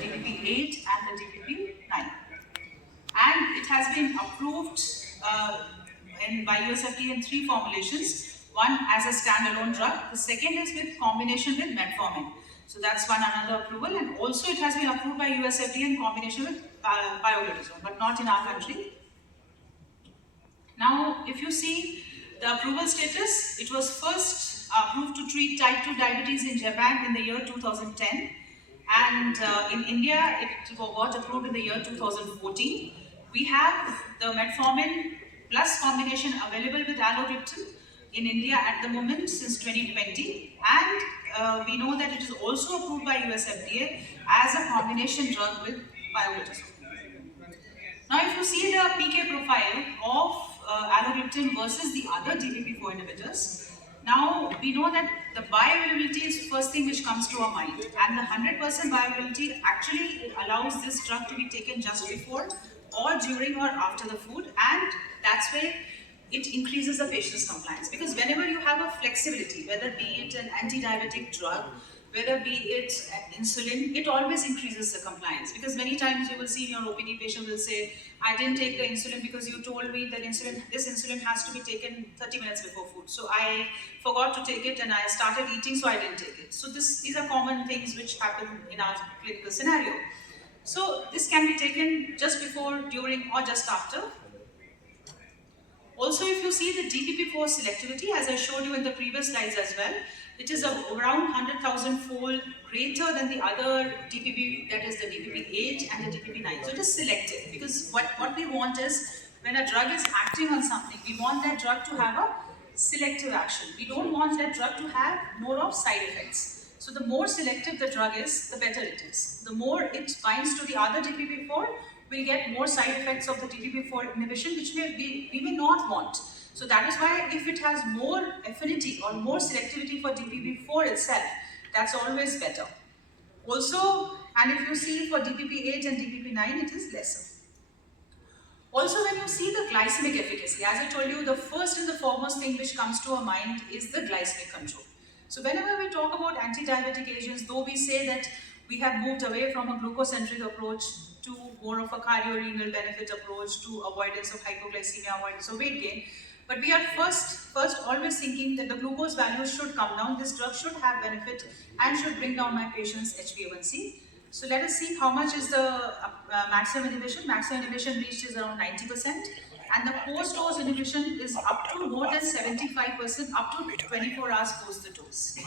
DPP-8 and the DPP-9. And it has been approved by USFDA in 3 formulations. One as a standalone drug, the second is with combination with metformin. So that's another approval, and also it has been approved by USFDA in combination with pioglitazone, but not in our country. Now, if you see the approval status, it was first approved to treat type 2 diabetes in Japan in the year 2010, and in India it got approved in the year 2014. We have the metformin plus combination available with alogliptin in India at the moment since 2020, and we know that it is also approved by USFDA as a combination drug with pioglitazone. Now, if you see the PK profile of alogliptin versus the other DPP-4 inhibitors, now we know that the bioavailability is the first thing which comes to our mind, and the 100% bioavailability actually allows this drug to be taken just before or during or after the food, and that's where it increases the patient's compliance. Because whenever you have a flexibility, whether be it an anti-diabetic drug, whether be it insulin, it always increases the compliance. Because many times you will see your OPD patient will say, I didn't take the insulin because you told me that this insulin has to be taken 30 minutes before food. So I forgot to take it and I started eating, so I didn't take it. So these are common things which happen in our clinical scenario. So this can be taken just before, during, or just after. Also, if you see the DPP-4 selectivity, as I showed you in the previous slides as well, it is around 100,000-fold greater than the other DPP, that is the DPP-8 and the DPP-9. So it is selective, because what we want is, when a drug is acting on something, we want that drug to have a selective action. We don't want that drug to have more of side effects. So the more selective the drug is, the better it is. The more it binds to the other DPP-4, we'll get more side effects of the DPP-4 inhibition, which we may not want. So that is why if it has more affinity or more selectivity for DPP-4 itself, that's always better. Also, and if you see for DPP-8 and DPP-9, it is lesser. Also, when you see the glycemic efficacy, as I told you, the first and the foremost thing which comes to our mind is the glycemic control. So whenever we talk about anti-diabetic agents, though we say that we have moved away from a glucocentric approach to more of a cardiorenal benefit approach, to avoidance of hypoglycemia, avoidance of weight gain, but we are first always thinking that the glucose values should come down, this drug should have benefit and should bring down my patient's HbA1c. So let us see how much is the maximum inhibition. Maximum inhibition reached is around 90%, and the post-dose inhibition is up to more than 75%, up to 24 hours post the dose.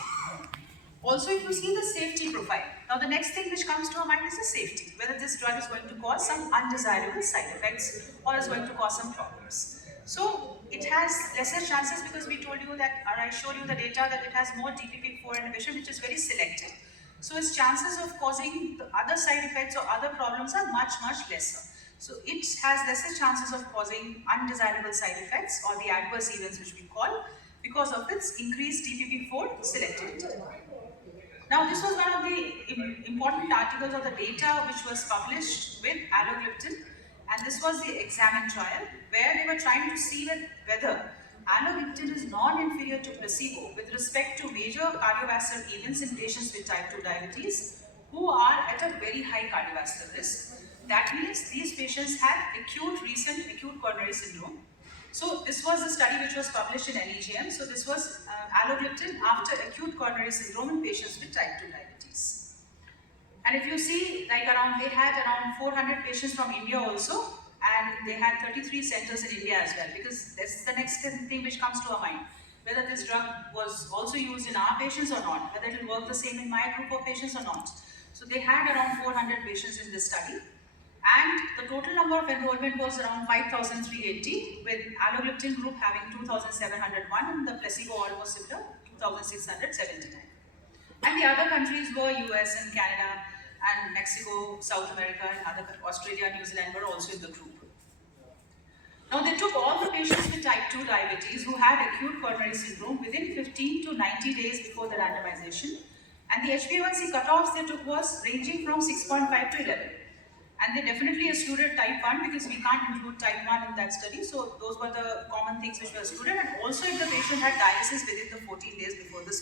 Also, if you see the safety profile, now the next thing which comes to our mind is the safety, whether this drug is going to cause some undesirable side effects or is going to cause some problems. So it has lesser chances, because we told you that, or I showed you the data that it has more DPP-4 inhibition, which is very selective. So its chances of causing the other side effects or other problems are much, much lesser. So it has lesser chances of causing undesirable side effects or the adverse events which we call, because of its increased DPP-4 selectivity. Now, this was one of the important articles of the data which was published with alogliptin, and this was the examine trial, where they were trying to see whether alogliptin is non-inferior to placebo with respect to major cardiovascular events in patients with type 2 diabetes who are at a very high cardiovascular risk. That means these patients had recent acute coronary syndrome. So this was the study which was published in NEJM. So this was alogliptin after acute coronary syndrome in patients with type 2 diabetes. And if you see, they had around 400 patients from India also, and they had 33 centers in India as well, because that's the next thing which comes to our mind, whether this drug was also used in our patients or not, whether it will work the same in my group of patients or not. So they had around 400 patients in this study, and the total number of enrollment was around 5,380, with alogliptin group having 2,701 and the placebo almost similar, 2,679. And the other countries were US and Canada and Mexico, South America, and Australia, New Zealand were also in the group. Now, they took all the patients with type 2 diabetes who had acute coronary syndrome within 15 to 90 days before the randomization, and the HbA1c cutoffs they took was ranging from 6.5 to 11. And they definitely excluded type 1, because we can't include type 1 in that study. So those were the common things which were excluded. And also if the patient had dialysis within the 14 days before the